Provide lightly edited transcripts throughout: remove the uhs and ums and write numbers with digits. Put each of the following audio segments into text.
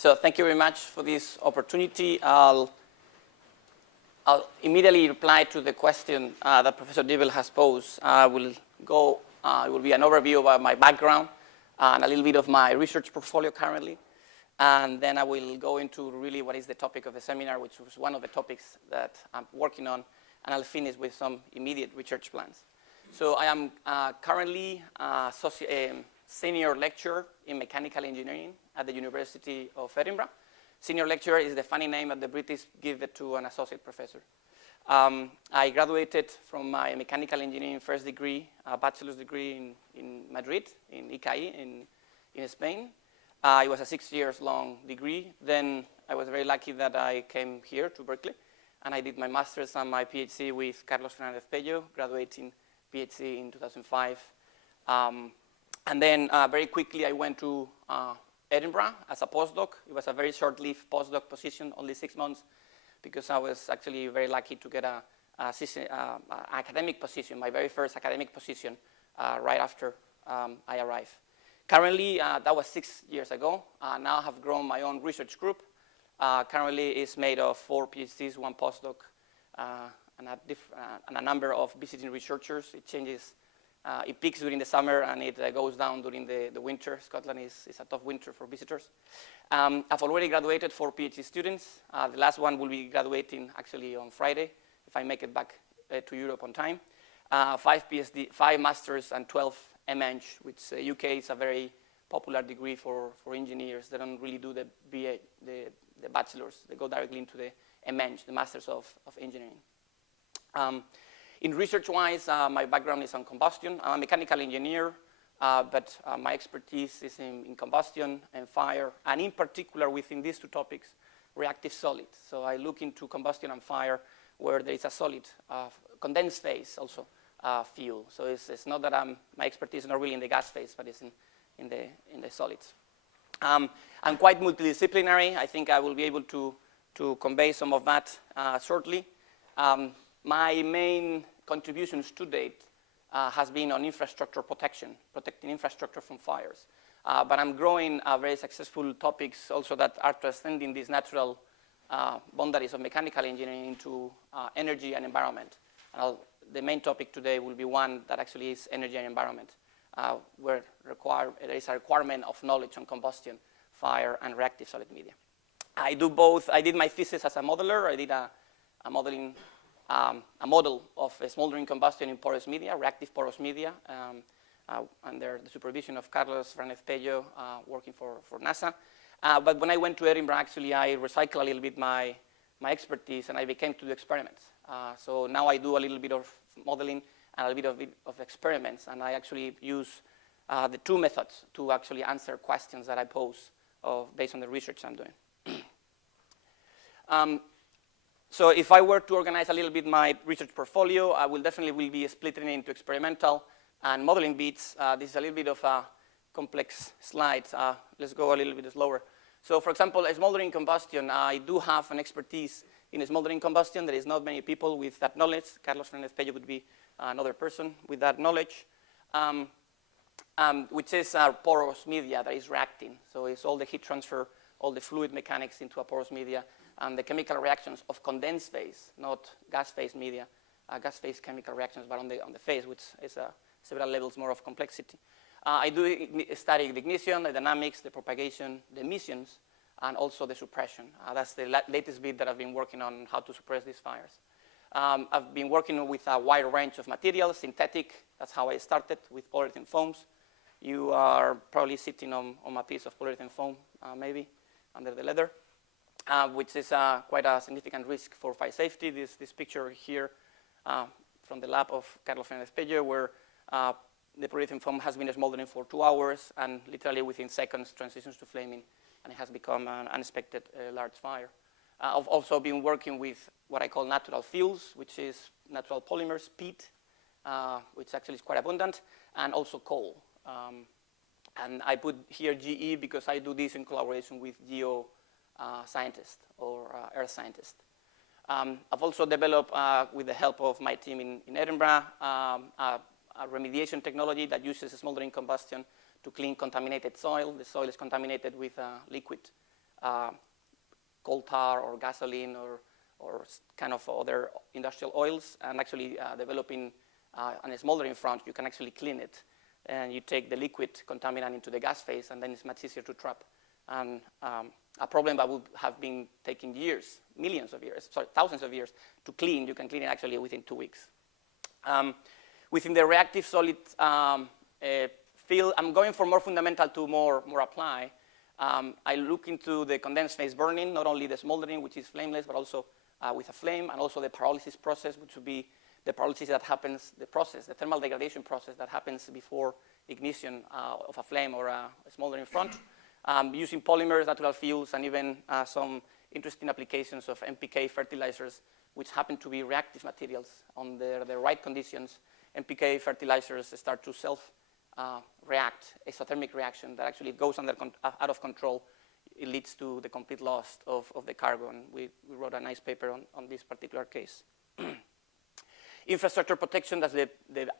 So thank you very much for this opportunity. I'll immediately reply to the question that Professor Dibble has posed. It will be an overview of my background and a little bit of my research portfolio currently. And then I will go into really what is the topic of the seminar, which was one of the topics that I'm working on, and I'll finish with some immediate research plans. So I am currently a senior lecturer in mechanical engineering at the University of Edinburgh. Senior lecturer is the funny name that the British give it to an associate professor. I graduated from my mechanical engineering first degree, a bachelor's degree in Madrid, in ICAI, in Spain. It was a 6 years long degree. Then I was very lucky that I came here to Berkeley, and I did my master's and my PhD with Carlos Fernández-Pello, graduating PhD in 2005. And then very quickly I went to Edinburgh as a postdoc. It was a very short-lived postdoc position, only 6 months, because I was actually very lucky to get an academic position, my very first academic position, right after I arrived. Currently, that was 6 years ago. Now I have grown my own research group. Currently, it's made of 4 PhDs, 1 postdoc, and a number of visiting researchers. It changes. It peaks during the summer, and it goes down during the winter. Scotland is a tough winter for visitors. I've already graduated 4 PhD students. The last one will be graduating actually on Friday, if I make it back to Europe on time. 5 PhD, 5 masters, and 12 MEng, which UK is a very popular degree for engineers. They don't really do the BA, the bachelor's. They go directly into the MEng, the Masters of Engineering. In research-wise, my background is on combustion. I'm a mechanical engineer, but my expertise is in combustion and fire, and in particular within these 2 topics, reactive solids. So I look into combustion and fire where there is a solid, condensed phase also fuel. So it's not that my expertise is not really in the gas phase, but it's in the solids. I'm quite multidisciplinary. I think I will be able to convey some of that shortly. My main contributions to date has been on infrastructure protection, protecting infrastructure from fires. But I'm growing very successful topics also that are transcending these natural boundaries of mechanical engineering into energy and environment. And the main topic today will be one that actually is energy and environment, where there is a requirement of knowledge on combustion, fire, and reactive solid media. I do both. I did my thesis as a modeler. I did a model of a smoldering combustion in porous media, reactive porous media, under the supervision of Carlos Fernández-Pello, working for NASA. But when I went to Edinburgh, actually, I recycled a little bit my expertise, and I became to do experiments. So now I do a little bit of modeling and a little bit of experiments, and I actually use the 2 methods to actually answer questions that I pose based on the research I'm doing. So if I were to organize a little bit my research portfolio, I will definitely be splitting it into experimental and modeling bits. This is a little bit of a complex slide. Let's go a little bit slower. So for example, a smoldering combustion, I do have an expertise in a smoldering combustion. There is not many people with that knowledge. Carlos Fernández-Pello would be another person with that knowledge, which is our porous media that is reacting. So it's all the heat transfer, all the fluid mechanics into a porous media, and the chemical reactions of condensed phase, not gas phase media, gas phase chemical reactions, but on the phase, which is several levels more of complexity. I do study the ignition, the dynamics, the propagation, the emissions, and also the suppression. That's the latest bit that I've been working on, how to suppress these fires. I've been working with a wide range of materials, synthetic. That's how I started, with polyurethane foams. You are probably sitting on a piece of polyurethane foam, maybe, under the leather. Which is quite a significant risk for fire safety. This picture here from the lab of Carlos Fernández-Pello, where the polyurethane foam has been smoldering for 2 hours, and literally within seconds transitions to flaming, and it has become an unexpected large fire. I've also been working with what I call natural fuels, which is natural polymers, peat, which actually is quite abundant, and also coal. And I put here GE because I do this in collaboration with scientist or earth scientist. I've also developed, with the help of my team in Edinburgh, a remediation technology that uses smoldering combustion to clean contaminated soil. The soil is contaminated with liquid coal tar or gasoline or kind of other industrial oils, and actually developing on a smoldering front, you can actually clean it. And you take the liquid contaminant into the gas phase, and then it's much easier to trap. And a problem that would have been taking years, thousands of years to clean, you can clean it actually within 2 weeks. Within the reactive solid field, I'm going from more fundamental to more apply. I look into the condensed phase burning, not only the smoldering, which is flameless, but also with a flame, and also the pyrolysis process, which would be the pyrolysis that happens, the thermal degradation process that happens before ignition of a flame or a smoldering front. Using polymers, natural fuels, and even some interesting applications of NPK fertilizers, which happen to be reactive materials. On the right conditions, NPK fertilizers start to self-react, exothermic reaction that actually goes out of control. It leads to the complete loss of the cargo, and we wrote a nice paper on this particular case. Infrastructure protection, that's the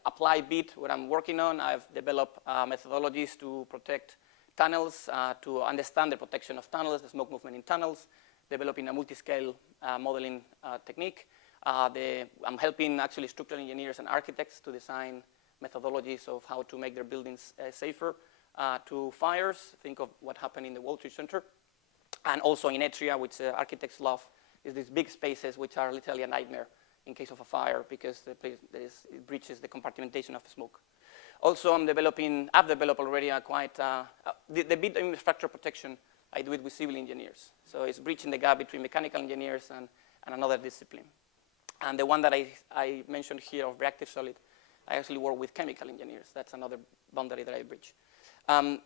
apply bit, what I'm working on. I've developed methodologies to protect tunnels, to understand the protection of tunnels, the smoke movement in tunnels, developing a multi-scale modeling technique. I'm helping actually structural engineers and architects to design methodologies of how to make their buildings safer to fires. Think of what happened in the World Trade Center. And also in Atria, which architects love, is these big spaces which are literally a nightmare in case of a fire because it breaches the compartmentation of smoke. Also, I've developed already the bit of infrastructure protection, I do it with civil engineers. So it's bridging the gap between mechanical engineers and another discipline. And the one that I mentioned here of reactive solid, I actually work with chemical engineers. That's another boundary that I bridge.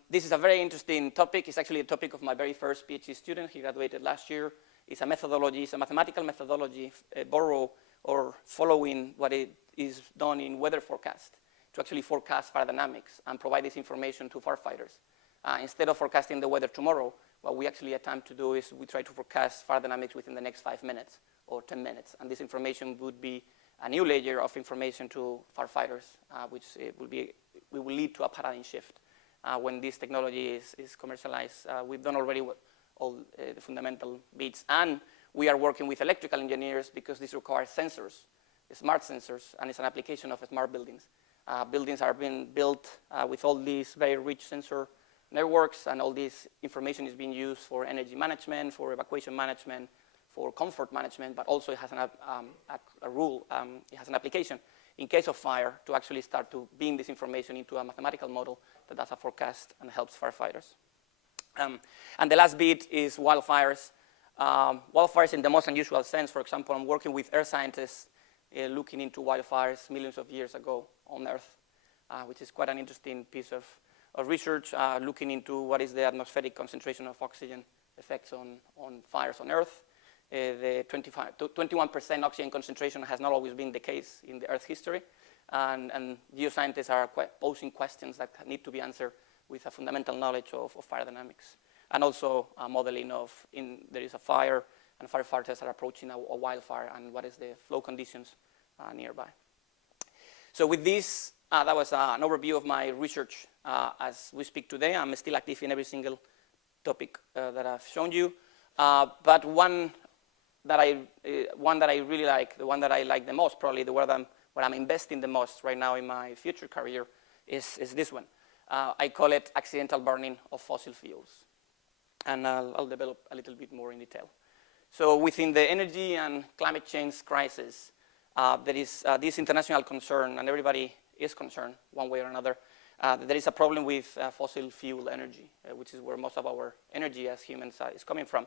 This is a very interesting topic. It's actually a topic of my very first PhD student. He graduated last year. It's a methodology. It's a mathematical methodology, borrow or following what it is done in weather forecast to actually forecast fire dynamics and provide this information to firefighters. Instead of forecasting the weather tomorrow, what we actually attempt to do is we try to forecast fire dynamics within the next 5 minutes or 10 minutes. And this information would be a new layer of information to firefighters, which will lead to a paradigm shift. When this technology is commercialized, we've done already all the fundamental bits. And we are working with electrical engineers because this requires sensors, smart sensors, and it's an application of smart buildings. Buildings are being built with all these very rich sensor networks, and all this information is being used for energy management, for evacuation management, for comfort management, but also it has it has an application in case of fire to actually start to beam this information into a mathematical model that does a forecast and helps firefighters. And the last bit is wildfires. Wildfires in the most unusual sense. For example, I'm working with earth scientists looking into wildfires millions of years ago on Earth, which is quite an interesting piece of research, looking into what is the atmospheric concentration of oxygen effects on fires on Earth. The 21% oxygen concentration has not always been the case in the Earth history, and geoscientists are posing questions that need to be answered with a fundamental knowledge of fire dynamics, and also modeling of there is a fire and firefighters are approaching a wildfire and what is the flow conditions nearby. So with this, that was an overview of my research as we speak today. I'm still active in every single topic that I've shown you, but one that I really like, the one that I like the most, probably where I'm investing the most right now in my future career is this one. I call it accidental burning of fossil fuels. And I'll develop a little bit more in detail. So within the energy and climate change crisis, there is this international concern, and everybody is concerned one way or another. There is a problem with fossil fuel energy, which is where most of our energy as humans is coming from.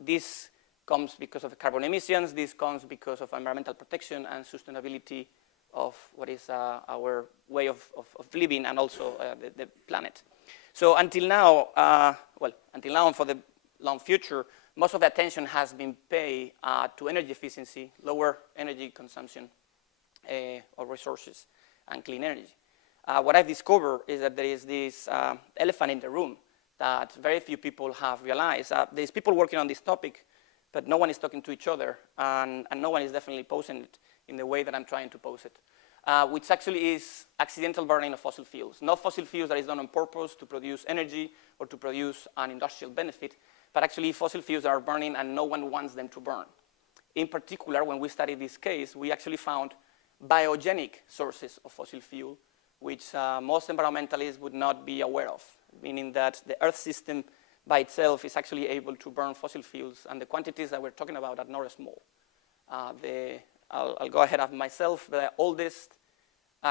This comes because of carbon emissions. This comes because of environmental protection and sustainability of what is our way of living, and also the planet. So until now, and for the long future, most of the attention has been paid to energy efficiency, lower energy consumption of resources, and clean energy. What I've discovered is that there is this elephant in the room that very few people have realized. There's people working on this topic, but no one is talking to each other, and no one is definitely posing it in the way that I'm trying to pose it, which actually is accidental burning of fossil fuels. Not fossil fuels that is done on purpose to produce energy or to produce an industrial benefit, but actually fossil fuels are burning and no one wants them to burn. In particular, when we studied this case, we actually found biogenic sources of fossil fuel, which most environmentalists would not be aware of, meaning that the Earth system by itself is actually able to burn fossil fuels, and the quantities that we're talking about are not small. I'll go ahead of myself. The oldest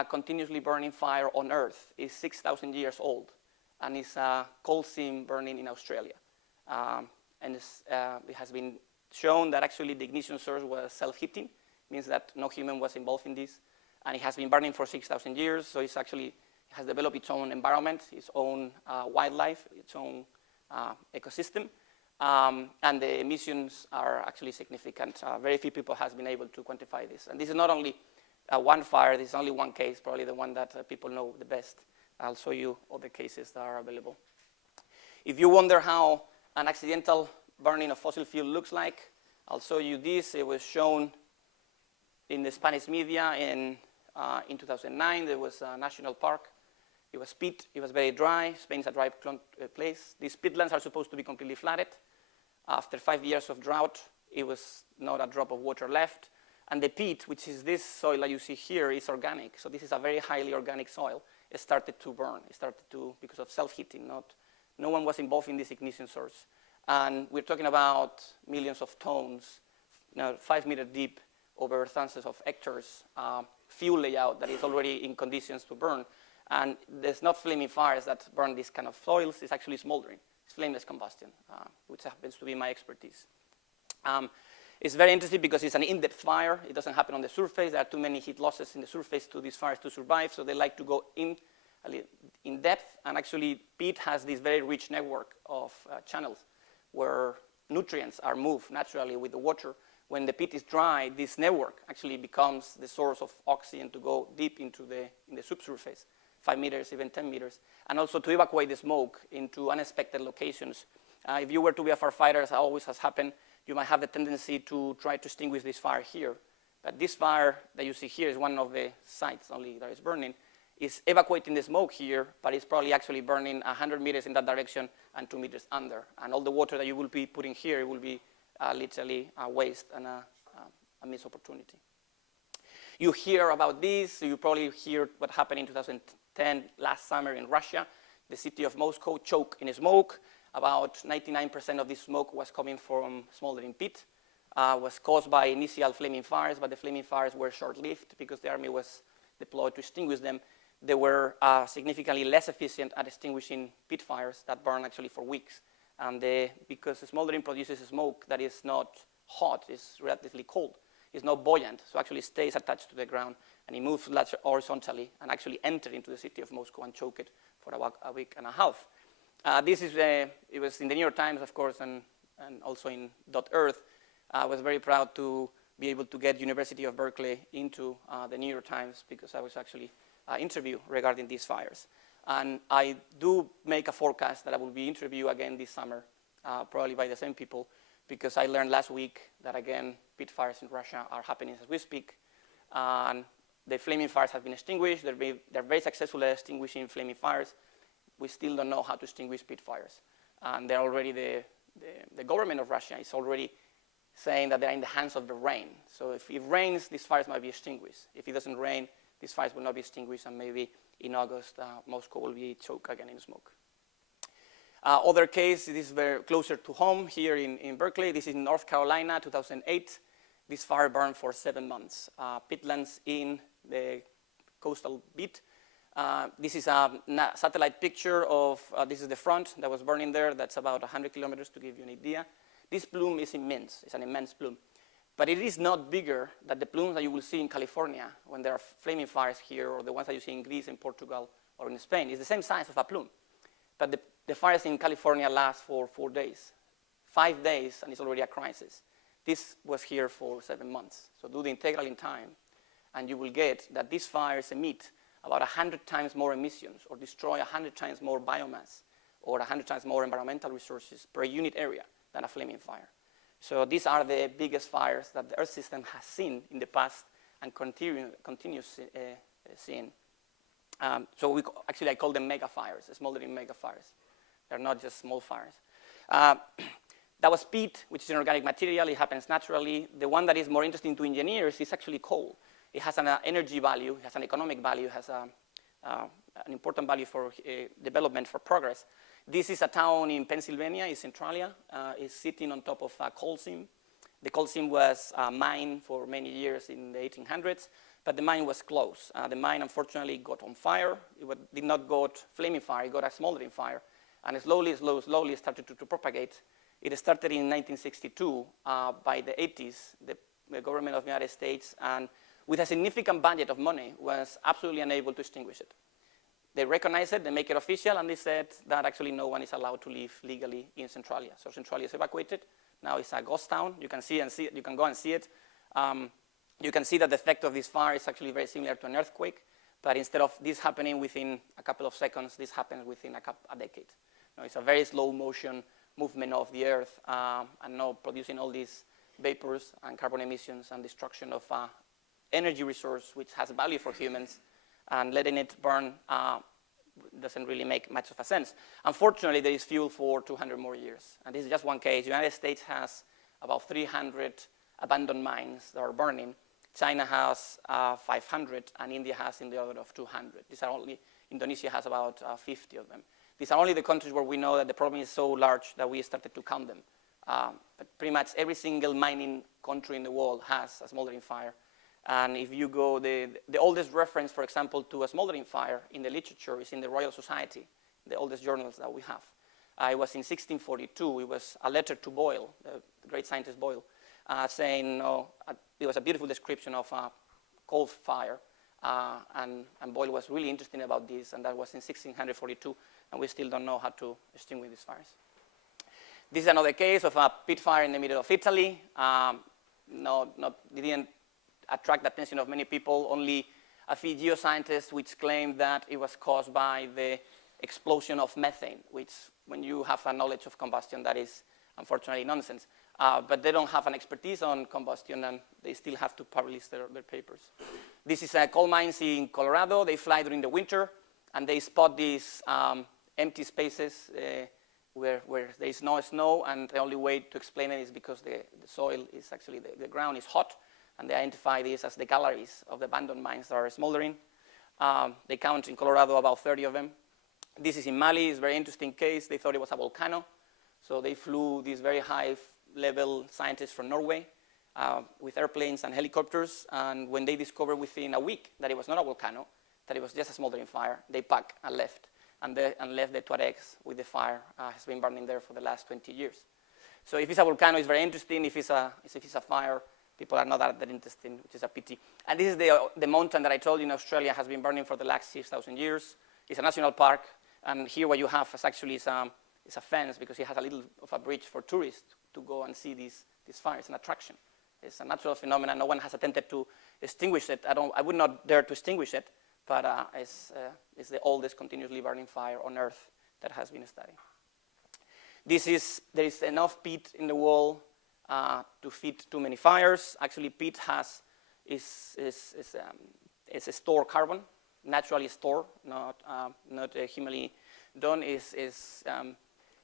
continuously burning fire on Earth is 6,000 years old, and it's a coal seam burning in Australia. And it has been shown that actually the ignition source was self-heating, means that no human was involved in this, and it has been burning for 6,000 years, so it has developed its own environment, its own wildlife, its own ecosystem, and the emissions are actually significant. Very few people have been able to quantify this. And this is not only one fire, this is only one case, probably the one that people know the best. I'll show you other cases that are available. If you wonder how an accidental burning of fossil fuel looks like, I'll show you this. It was shown in the Spanish media in 2009. There was a national park. It was peat. It was very dry. Spain is a dry place. These peatlands are supposed to be completely flooded. After 5 years of drought, it was not a drop of water left. And the peat, which is this soil that you see here, is organic. So this is a very highly organic soil. It started to burn. It started to, because of self-heating. No one was involved in this ignition source. And we're talking about millions of tons, 5 meters deep, over thousands of hectares, fuel layout that is already in conditions to burn. And there's not flaming fires that burn these kind of soils. It's actually smoldering. It's flameless combustion, which happens to be my expertise. It's very interesting because it's an in-depth fire. It doesn't happen on the surface. There are too many heat losses in the surface to these fires to survive, so they like to go in depth. And actually, peat has this very rich network of channels where nutrients are moved naturally with the water. When the peat is dry, this network actually becomes the source of oxygen to go deep into the subsurface, 5 meters, even 10 meters, and also to evacuate the smoke into unexpected locations. If you were to be a firefighter, as always has happened, you might have the tendency to try to extinguish this fire here. But this fire that you see here is one of the sites only that is burning. It's evacuating the smoke here, but it's probably actually burning 100 meters in that direction and 2 meters under. And all the water that you will be putting here will be literally a waste and a missed opportunity. You hear about this. You probably hear what happened in 2010, last summer in Russia. The city of Moscow choked in smoke. About 99% of this smoke was coming from smoldering peat. Was caused by initial flaming fires, but the flaming fires were short-lived because the army was deployed to extinguish them. They were significantly less efficient at extinguishing peat fires that burn actually for weeks. And because smoldering produces smoke that is not hot, it's relatively cold. It's not buoyant, so actually stays attached to the ground, and it moves horizontally and actually entered into the city of Moscow and choked it for about a week and a half. It was in the New York Times, of course, and also in .earth. I was very proud to be able to get University of Berkeley into the New York Times because I was actually interviewed regarding these fires. And I do make a forecast that I will be interviewed again this summer, probably by the same people, because I learned last week that, again, peat fires in Russia are happening as we speak. And the flaming fires have been extinguished. They're very successful at extinguishing flaming fires. We still don't know how to extinguish peat fires. And they're already, the government of Russia is already saying that they're in the hands of the rain. So if it rains, these fires might be extinguished. If it doesn't rain, these fires will not be extinguished, and maybe in August, Moscow will be choked again in smoke. Other case, this is very closer to home here in Berkeley. This is in North Carolina, 2008. This fire burned for 7 months. Peatlands in the coastal beat. This is a satellite picture of, this is the front that was burning there. That's about 100 kilometers to give you an idea. This plume is immense. It's an immense plume. But it is not bigger than the plumes that you will see in California when there are flaming fires here, or the ones that you see in Greece, in Portugal, or in Spain. It's the same size of a plume. But the fires in California last for 4 days. 5 days, and it's already a crisis. This was here for 7 months. So do the integral in time, and you will get that these fires emit about 100 times more emissions, or destroy 100 times more biomass, or 100 times more environmental resources per unit area than a flaming fire. So these are the biggest fires that the Earth system has seen in the past and continues seeing. So actually I call them mega fires, smoldering mega fires. They're not just small fires. That was peat, which is an organic material. It happens naturally. The one that is more interesting to engineers is actually coal. It has an energy value, it has an economic value, it has an important value for development, for progress. This is a town in Pennsylvania, in Centralia. It's sitting on top of a coal seam. The coal seam was mined for many years in the 1800s, but the mine was closed. The mine, unfortunately, got on fire. It did not go flaming fire, it got a smoldering fire. And slowly started to propagate. It started in 1962. By the 80s, the government of the United States, and with a significant budget of money, was absolutely unable to extinguish it. They recognized it, they make it official, and they said that actually no one is allowed to live legally in Centralia. So Centralia is evacuated. Now it's a ghost town. You can see it. You can go and see it. You can see that the effect of this fire is actually very similar to an earthquake, but instead of this happening within a couple of seconds, this happens within a decade. It's a very slow motion movement of the earth, and now producing all these vapors and carbon emissions and destruction of energy resource which has value for humans, and letting it burn doesn't really make much of a sense. Unfortunately, there is fuel for 200 more years, and this is just one case. The United States has about 300 abandoned mines that are burning. China has 500, and India has in the order of 200. Indonesia has about 50 of them. These are only the countries where we know that the problem is so large that we started to count them. But pretty much every single mining country in the world has a smoldering fire. And if you go, the oldest reference, for example, to a smoldering fire in the literature is in the Royal Society, the oldest journals that we have. It was in 1642. It was a letter to Boyle, the great scientist Boyle, saying, it was a beautiful description of a coal fire. And Boyle was really interested about this, and that was in 1642, and we still don't know how to extinguish these fires. This is another case of a peat fire in the middle of Italy. They didn't attract the attention of many people. Only a few geoscientists which claimed that it was caused by the explosion of methane, which when you have a knowledge of combustion, that is unfortunately nonsense. But they don't have an expertise on combustion, and they still have to publish their papers. This is coal mines in Colorado. They fly during the winter, and they spot these empty spaces where there is no snow, and the only way to explain it is because the soil is actually, the ground is hot, and they identify these as the galleries of the abandoned mines that are smoldering. They count in Colorado about 30 of them. This is in Mali. It's a very interesting case. They thought it was a volcano, so they flew these very high-level scientists from Norway with airplanes and helicopters, and when they discovered within a week that it was not a volcano, that it was just a smoldering fire, they packed and left, and left the Tuaregs with the fire. Has been burning there for the last 20 years. So if it's a volcano, it's very interesting. If it's a fire, people are not that interested, which is a pity. And this is the mountain that I told you in Australia has been burning for the last 6,000 years. It's a national park, and here what you have is actually is a fence, because it has a little of a bridge for tourists to go and see these fires. It's an attraction. It's a natural phenomenon. No one has attempted to extinguish it. I would not dare to extinguish it, but it's the oldest continuously burning fire on Earth that has been studied. There is enough peat in the world to feed too many fires. Actually, peat is stored carbon, naturally stored, not humanly done.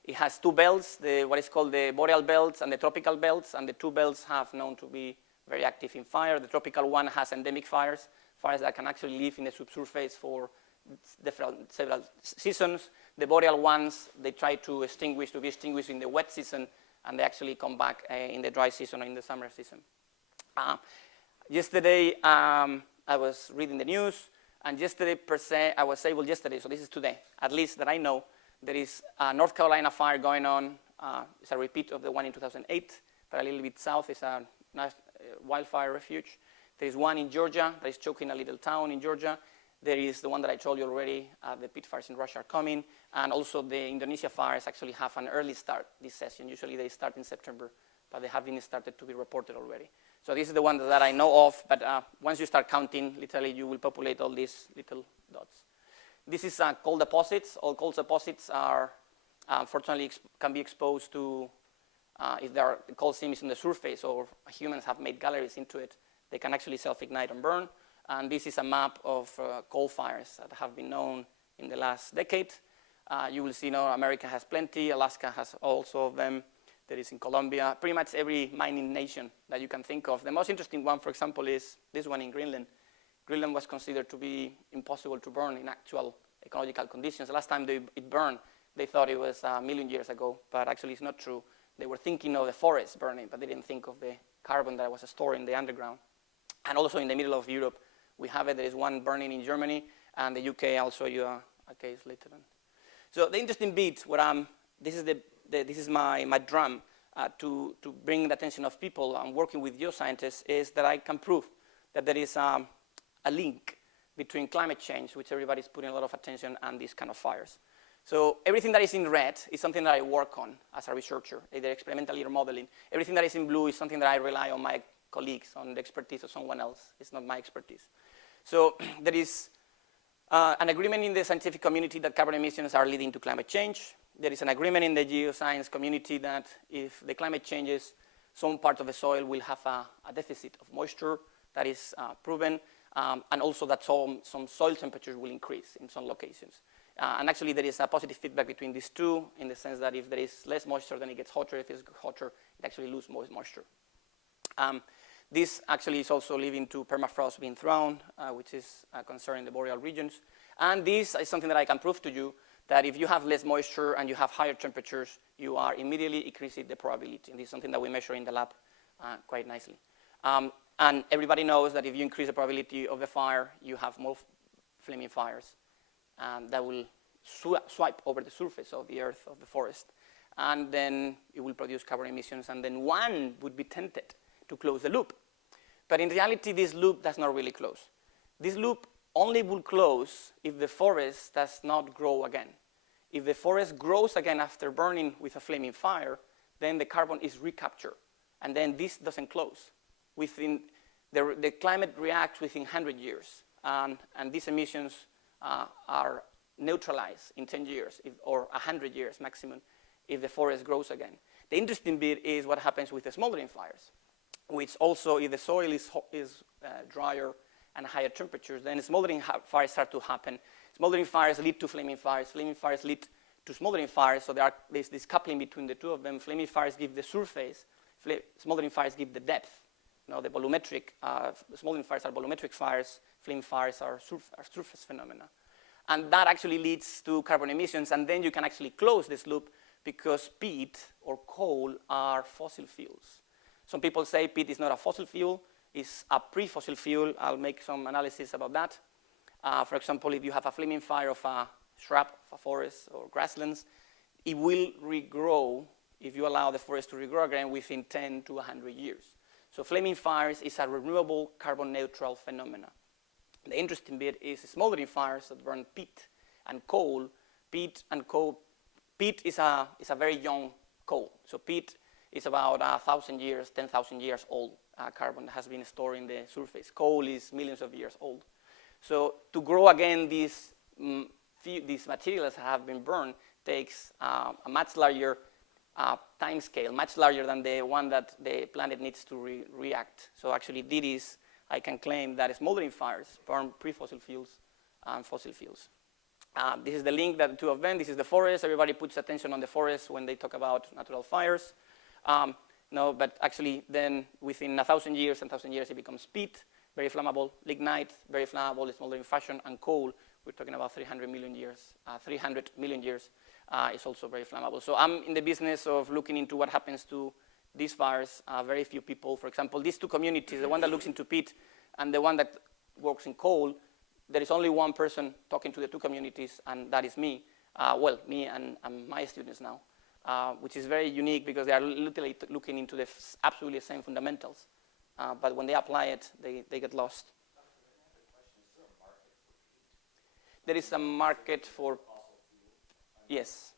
It has two belts, what is called the boreal belts and the tropical belts, and the two belts have known to be very active in fire. The tropical one has endemic fires that can actually live in the subsurface for several seasons. The boreal ones, they try to be extinguished in the wet season, and they actually come back in the dry season or in the summer season. Yesterday, I was reading the news, and yesterday, so this is today, at least that I know, there is a North Carolina fire going on. It's a repeat of the one in 2008, but a little bit south. It's a wildfire refuge. There is one in Georgia that is choking a little town in Georgia. There is the one that I told you already, the peat fires in Russia are coming, and also the Indonesia fires actually have an early start this session. Usually they start in September, but they have been started to be reported already. So this is the one that I know of, but once you start counting, literally you will populate all these little dots. This is coal deposits. All coal deposits are, unfortunately, can be exposed to, if the coal seam is in the surface or humans have made galleries into it, they can actually self-ignite and burn. And this is a map of coal fires that have been known in the last decade. You will see now America has plenty, Alaska has also of them. there is in Colombia, pretty much every mining nation that you can think of. The most interesting one, for example, is this one in Greenland. Greenland was considered to be impossible to burn in actual ecological conditions. The last time it burned, they thought it was a million years ago, but actually it's not true. They were thinking of the forest burning, but they didn't think of the carbon that was stored in the underground. And also in the middle of Europe, we have it. There is one burning in Germany, and the UK also, you are a case later on. So the interesting bit, this is my drum to bring the attention of people. I'm working with geoscientists, is that I can prove that there is a link between climate change, which everybody's putting a lot of attention, and these kind of fires. So everything that is in red is something that I work on as a researcher, either experimentally or modeling. Everything that is in blue is something that I rely on my colleagues, on the expertise of someone else. It's not my expertise. So there is an agreement in the scientific community that carbon emissions are leading to climate change. There is an agreement in the geoscience community that if the climate changes, some part of the soil will have a deficit of moisture. That is proven. And also that some soil temperatures will increase in some locations. And actually there is a positive feedback between these two, in the sense that if there is less moisture, then it gets hotter. If it's hotter, it actually loses more moisture. This actually is also leading to permafrost being thrown, which is a concern in the boreal regions. And this is something that I can prove to you, that if you have less moisture and you have higher temperatures, you are immediately increasing the probability. And this is something that we measure in the lab quite nicely. And everybody knows that if you increase the probability of the fire, you have more flaming fires. That will swipe over the surface of the earth, of the forest. And then it will produce carbon emissions. And then one would be tempted to close the loop. But in reality, this loop does not really close. This loop only will close if the forest does not grow again. If the forest grows again after burning with a flaming fire, then the carbon is recaptured. And then this doesn't close. The climate reacts within 100 years. And these emissions are neutralized in 10 years or 100 years maximum if the forest grows again. The interesting bit is what happens with the smoldering fires, which also, if the soil is drier and higher temperatures, then smoldering fires start to happen. Smoldering fires lead to flaming fires. Flaming fires lead to smoldering fires. So there's this coupling between the two of them. Flaming fires give the surface. Smoldering fires give the depth. The volumetric, smoldering fires are volumetric fires. Flame fires are surface phenomena. And that actually leads to carbon emissions. And then you can actually close this loop, because peat or coal are fossil fuels. Some people say peat is not a fossil fuel, it's a pre-fossil fuel. I'll make some analysis about that. For example, if you have a flaming fire of a shrub, of a forest or grasslands, it will regrow if you allow the forest to regrow again within 10 to 100 years. So flaming fires is a renewable carbon neutral phenomena. The interesting bit is smoldering fires that burn peat and coal. Peat is a very young coal. So peat is about 1,000 years, 10,000 years old carbon that has been stored in the surface. Coal is millions of years old. So to grow again these materials that have been burned takes a much larger time scale, much larger than the one that the planet needs to react. So actually I can claim that smoldering fires burn pre-fossil fuels and fossil fuels. This is the link that the two of them. This is the forest. Everybody puts attention on the forest when they talk about natural fires. No, but actually then within 1,000 years, it becomes peat, very flammable, lignite, very flammable, smoldering fashion, and coal, we're talking about 300 million years. Is also very flammable. So I'm in the business of looking into what happens to these fires. Very few people, for example, these two communities, the one that looks into peat and the one that works in coal, there is only one person talking to the two communities, and that is me. Me and my students now, which is very unique because they are literally looking into the absolutely same fundamentals. But when they apply it, they get lost. There is a market for, yes,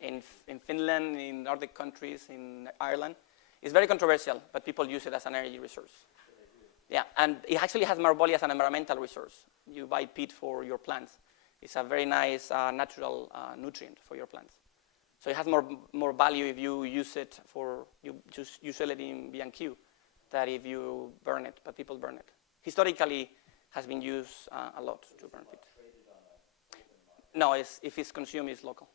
in Finland, in Nordic countries, in Ireland. It's very controversial, but people use it as an energy resource. Yeah, and it actually has more value as an environmental resource. You buy peat for your plants. It's a very nice natural nutrient for your plants. So it has more value if you use it you sell it in B&Q than if you burn it, but people burn it. Historically, has been used a lot to burn peat. No, if it's consumed, it's local.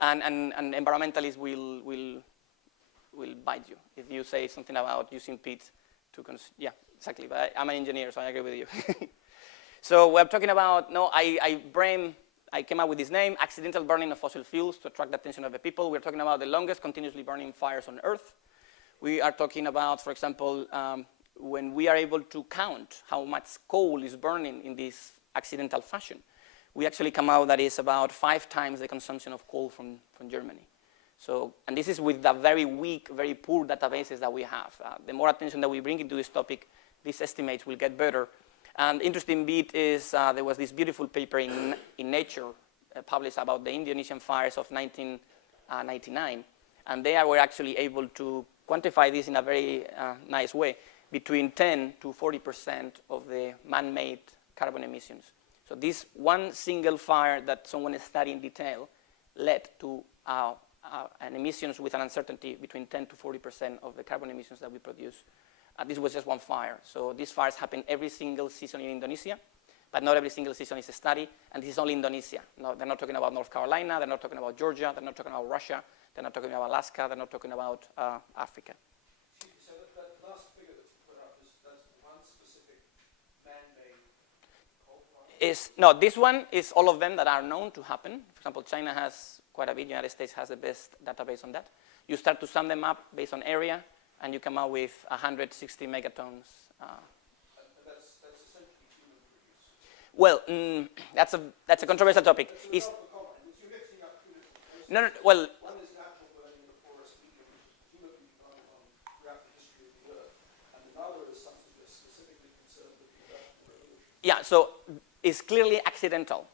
And environmentalists will bite you if you say something about using peat to yeah, exactly. But I'm an engineer, so I agree with you. So we're talking about, no, I came up with this name, accidental burning of fossil fuels to attract the attention of the people. We're talking about the longest continuously burning fires on Earth. We are talking about, for example, when we are able to count how much coal is burning in this accidental fashion. We actually come out that is about 5 times the consumption of coal from Germany. So, and this is with the very weak, very poor databases that we have. The more attention that we bring into this topic, these estimates will get better. And interesting bit is there was this beautiful paper in Nature published about the Indonesian fires of 1999. And they were actually able to quantify this in a very nice way, between 10 to 40% of the man-made carbon emissions. So this one single fire that someone studied in detail led to an emissions with an uncertainty between 10 to 40% of the carbon emissions that we produce. This was just one fire. So these fires happen every single season in Indonesia, but not every single season is a study, and this is only Indonesia. No, they're not talking about North Carolina, they're not talking about Georgia, they're not talking about Russia, they're not talking about Alaska, they're not talking about Africa. So that last figure that you put up, that's one specific man-made coal plant? No, this one is all of them that are known to happen. For example, China has quite a bit, the United States has the best database on that. You start to sum them up based on area, and you come out with 160 megatons. And that's essentially human produced? Well, that's a controversial topic. So you're mixing up two different processes. No, well. One is natural burning of porous media, which is presumably done throughout the history of the Earth, and another is something that's specifically concerned with the Industrial Revolution. Yeah, so it's clearly accidental.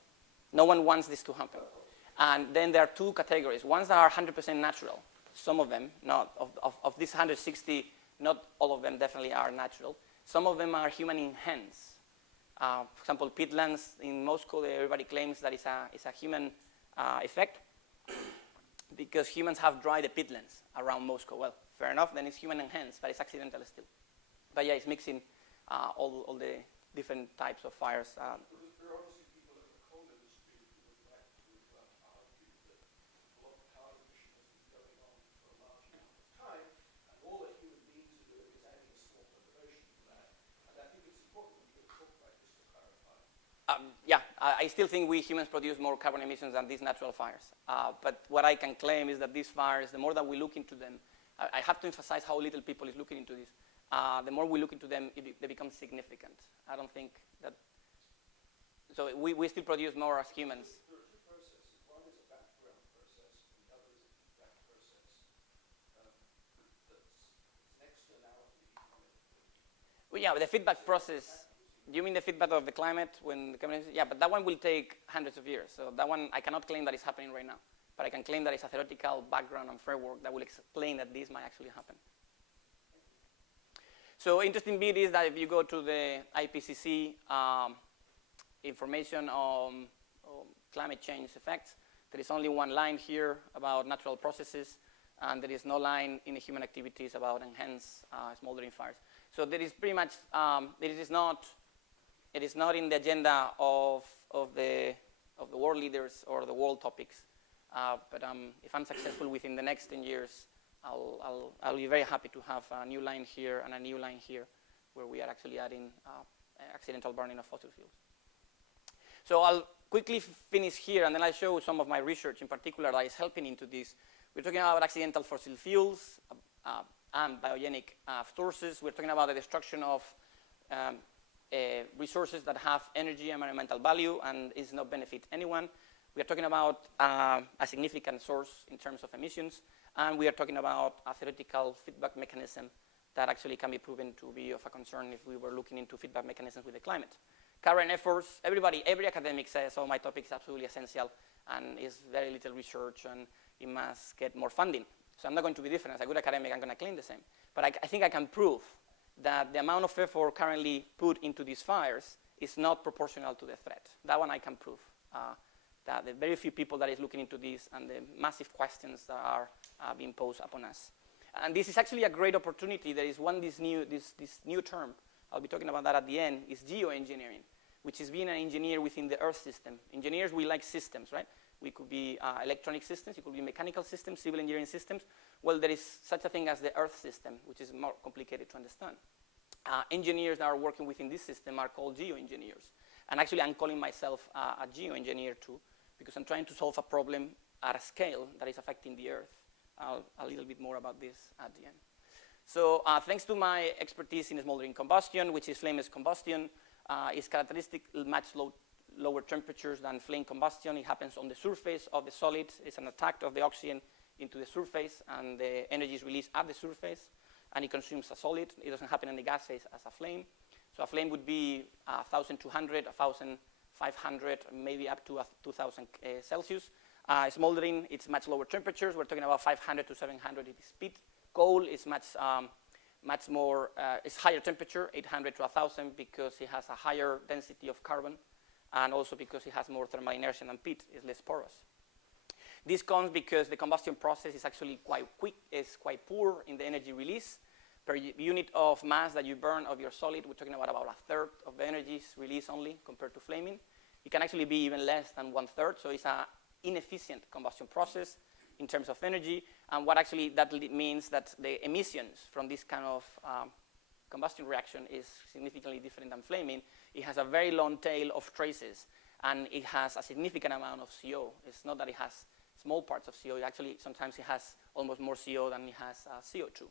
No one wants this to happen. And then there are 2 categories. Ones that are 100% natural. Some of them, not of this 160, not all of them definitely are natural. Some of them are human enhanced. For example, peatlands in Moscow, everybody claims that it's a human effect because humans have dried the peatlands around Moscow. Well, fair enough, then it's human enhanced, but it's accidental still. But yeah, it's mixing all the different types of fires. There are obviously people in the coal industry who would like to argue that a lot of carbon emission has been going on for a large amount of time, and all that human beings are doing is adding a small motivation to that. And I think it's important that we talk about this to clarify. Yeah, I still think we humans produce more carbon emissions than these natural fires. But what I can claim is that these fires, the more that we look into them, I have to emphasize how little people is looking into this. The more we look into them, they become significant. I don't think that. So we still produce more as humans. There are 2 processes. One is a background process, and the other is a feedback process. That's an externality. Well, yeah, but the feedback process. Do you mean the feedback of the climate when the climate? Yeah, but that one will take hundreds of years. So that one I cannot claim that it's happening right now. But I can claim that it's a theoretical background and framework that will explain that this might actually happen. So interesting bit is that if you go to the IPCC information on climate change effects, there is only one line here about natural processes, and there is no line in the human activities about enhanced smoldering fires. So there is pretty much, it is not in the agenda of the world leaders or the world topics. But if I'm successful within the next 10 years, I'll be very happy to have a new line here and a new line here where we are actually adding accidental burning of fossil fuels. So I'll quickly finish here, and then I'll show some of my research in particular that is helping into this. We're talking about accidental fossil fuels and biogenic sources. We're talking about the destruction of resources that have energy and environmental value and is not benefit anyone. We are talking about a significant source in terms of emissions, and we are talking about a theoretical feedback mechanism that actually can be proven to be of a concern if we were looking into feedback mechanisms with the climate. Current efforts, every academic says, oh, my topic is absolutely essential and is very little research and it must get more funding. So I'm not going to be different. As a good academic, I'm going to claim the same. But I think I can prove that the amount of effort currently put into these fires is not proportional to the threat. That one I can prove. That the very few people that is looking into this and the massive questions that are being posed upon us. And this is actually a great opportunity. There is this new term, I'll be talking about that at the end, is geoengineering, which is being an engineer within the Earth system. Engineers, we like systems, right? we could be electronic systems, it could be mechanical systems, civil engineering systems. Well, there is such a thing as the Earth system, which is more complicated to understand. Engineers that are working within this system are called geoengineers. And actually, I'm calling myself a geoengineer too, because I'm trying to solve a problem at a scale that is affecting the Earth. A little bit more about this at the end. So thanks to my expertise in smoldering combustion, which is flameless combustion, its characteristic much lower temperatures than flame combustion. It happens on the surface of the solid. It's an attack of the oxygen into the surface, and the energy is released at the surface, and it consumes a solid. It doesn't happen in the gas phase as a flame. So a flame would be 1,200, 1,500, maybe up to 2,000 Celsius. Smoldering, it's much lower temperatures. We're talking about 500 to 700. It is peat. Coal is much more, it's higher temperature, 800 to 1,000, because it has a higher density of carbon, and also because it has more thermal inertia than peat, it's less porous. This comes because the combustion process is actually quite quick, it's quite poor in the energy release. Per unit of mass that you burn of your solid, we're talking about a third of the energy is released only compared to flaming. It can actually be even less than 1/3, so it's an inefficient combustion process in terms of energy. And what actually that means that the emissions from this kind of combustion reaction is significantly different than flaming. It has a very long tail of traces, and it has a significant amount of CO. It's not that it has small parts of CO. Actually, sometimes it has almost more CO than it has CO2.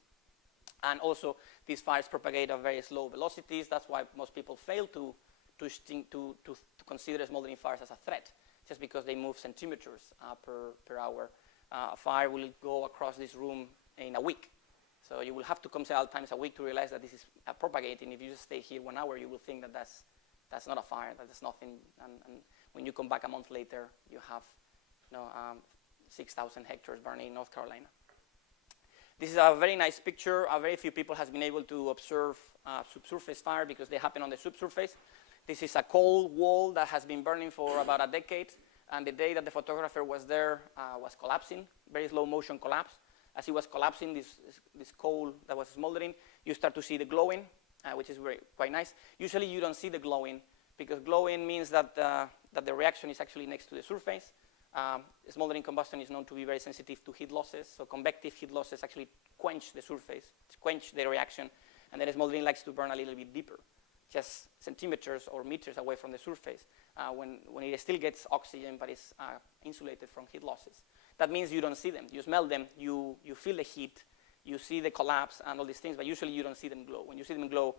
And also, these fires propagate at very slow velocities. That's why most people fail to consider smoldering fires as a threat, just because they move centimeters per hour. A fire will go across this room in a week. So you will have to come several times a week to realize that this is propagating. If you just stay here 1 hour, you will think that that's not a fire, that's nothing. And when you come back a month later, you have 6,000 hectares burning in North Carolina. This is a very nice picture. Very few people have been able to observe subsurface fire because they happen on the subsurface. This is a coal wall that has been burning for about a decade. And the day that the photographer was there was collapsing, very slow motion collapse. As it was collapsing, this coal that was smoldering, you start to see the glowing, which is quite nice. Usually you don't see the glowing, because glowing means that the reaction is actually next to the surface. Smoldering combustion is known to be very sensitive to heat losses, so convective heat losses actually quench the surface, quench the reaction, and then smoldering likes to burn a little bit deeper, just centimeters or meters away from the surface, when it still gets oxygen but is insulated from heat losses. That means you don't see them. You smell them, you feel the heat, you see the collapse and all these things, but usually you don't see them glow. When you see them glow,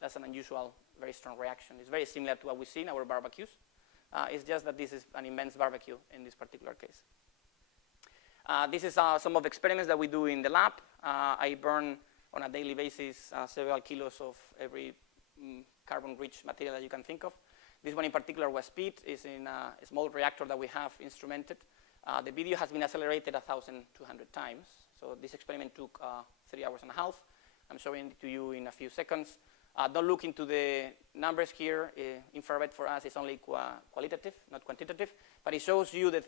that's an unusual, very strong reaction. It's very similar to what we see in our barbecues. It's just that this is an immense barbecue in this particular case. This is some of the experiments that we do in the lab. I burn on a daily basis several kilos of every carbon-rich material that you can think of. This one in particular was peat. It's in a small reactor that we have instrumented. The video has been accelerated 1,200 times. So this experiment took 3 hours and a half. I'm showing it to you in a few seconds. Don't look into the numbers here. Infrared for us is only qualitative, not quantitative. But it shows you the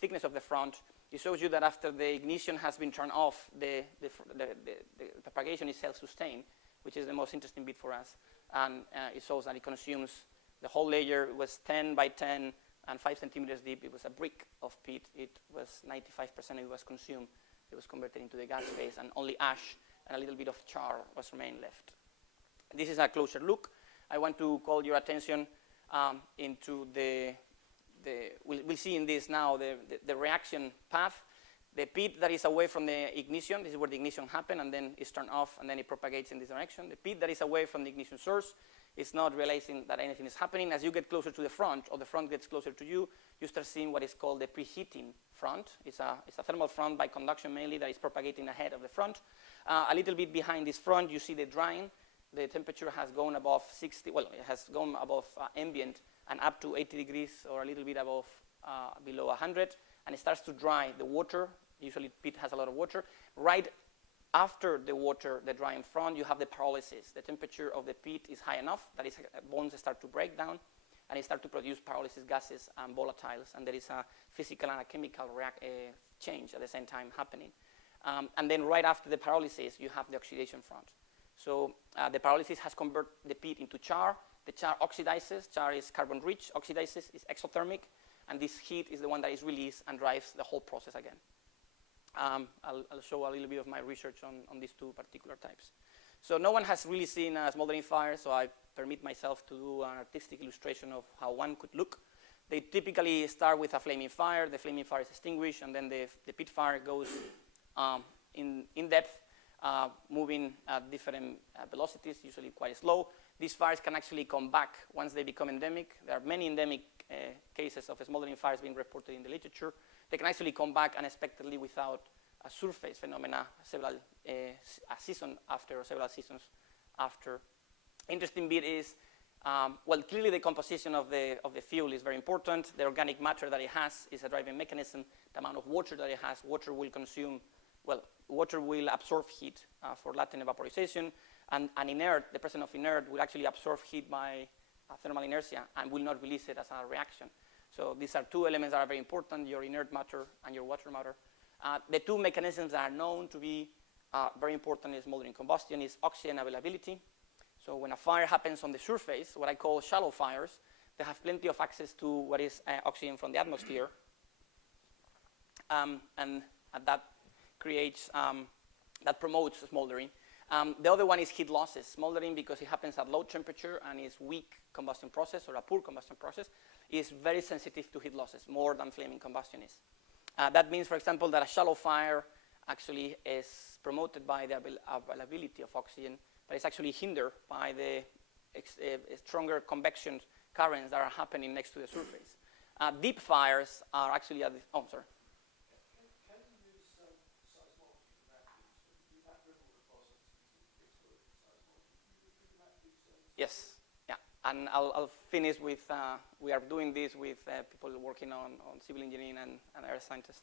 thickness of the front. It shows you that after the ignition has been turned off, the propagation is self-sustained, which is the most interesting bit for us. And it shows that it consumes the whole layer. It was 10 by 10 and 5 centimeters deep. It was a brick of peat. It was 95% it was consumed. It was converted into the gas phase, and only ash and a little bit of char was remained left. This is a closer look. I want to call your attention into we'll see in this now, the reaction path. The peat that is away from the ignition, this is where the ignition happened, and then it's turned off, and then it propagates in this direction. The peat that is away from the ignition source is not realizing that anything is happening. As you get closer to the front, or the front gets closer to you, you start seeing what is called the preheating front. It's a thermal front by conduction mainly that is propagating ahead of the front. A little bit behind this front, you see the drying. The temperature has gone above 60, well, it has gone above ambient and up to 80 degrees or a little bit above, below 100, and it starts to dry the water. Usually peat has a lot of water. Right after the water, the drying front, you have the pyrolysis. The temperature of the peat is high enough that its bonds start to break down, and it starts to produce pyrolysis gases and volatiles, and there is a physical and a chemical change at the same time happening. And then right after the pyrolysis, you have the oxidation front. So the pyrolysis has converted the peat into char. The char oxidizes. Char is carbon-rich. Oxidizes is exothermic. and this heat is the one that is released and drives the whole process again. I'll show a little bit of my research on these two particular types. So no one has really seen a smoldering fire, so I permit myself to do an artistic illustration of how one could look. They typically start with a flaming fire. The flaming fire is extinguished, and then the peat fire goes in depth, moving at different velocities, usually quite slow. These fires can actually come back once they become endemic. There are many endemic cases of smoldering fires being reported in the literature. They can actually come back unexpectedly without a surface phenomena a season after or several seasons after. Interesting bit is, well, clearly the composition of the fuel is very important. The organic matter that it has is a driving mechanism. The amount of water that it has, water will consume, well, water will absorb heat for latent vaporization, and inert, the presence of inert will actually absorb heat by thermal inertia and will not release it as a reaction. So these are two elements that are very important, your inert matter and your water matter. The two mechanisms that are known to be very important in smoldering combustion is oxygen availability. So when a fire happens on the surface, what I call shallow fires, they have plenty of access to what is oxygen from the atmosphere. And that creates, that promotes smoldering. The other one is heat losses. Smoldering, because it happens at low temperature and is weak combustion process or a poor combustion process, is very sensitive to heat losses, more than flaming combustion is. That means, for example, that a shallow fire actually is promoted by the availability of oxygen, but it's actually hindered by the stronger convection currents that are happening next to the surface. Deep fires are actually at the, oh, sorry. Can you use seismology for that? Do that ripple deposits using seismology? Yes, yeah, and I'll finish with, we are doing this with people working on civil engineering and earth scientists.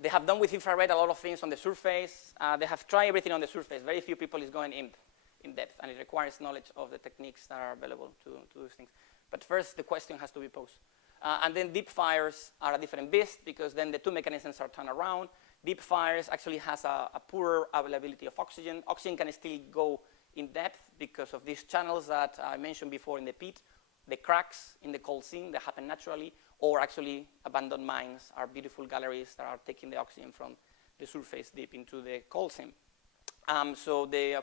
They have done with infrared a lot of things on the surface. They have tried everything on the surface. Very few people is going in depth, and it requires knowledge of the techniques that are available to do things. But first, the question has to be posed. And then deep fires are a different beast, because then the two mechanisms are turned around. Deep fires actually has a poorer availability of oxygen. Oxygen can still go in depth because of these channels that I mentioned before in the peat, the cracks in the coal seam that happen naturally, or actually abandoned mines are beautiful galleries that are taking the oxygen from the surface deep into the coal seam. So the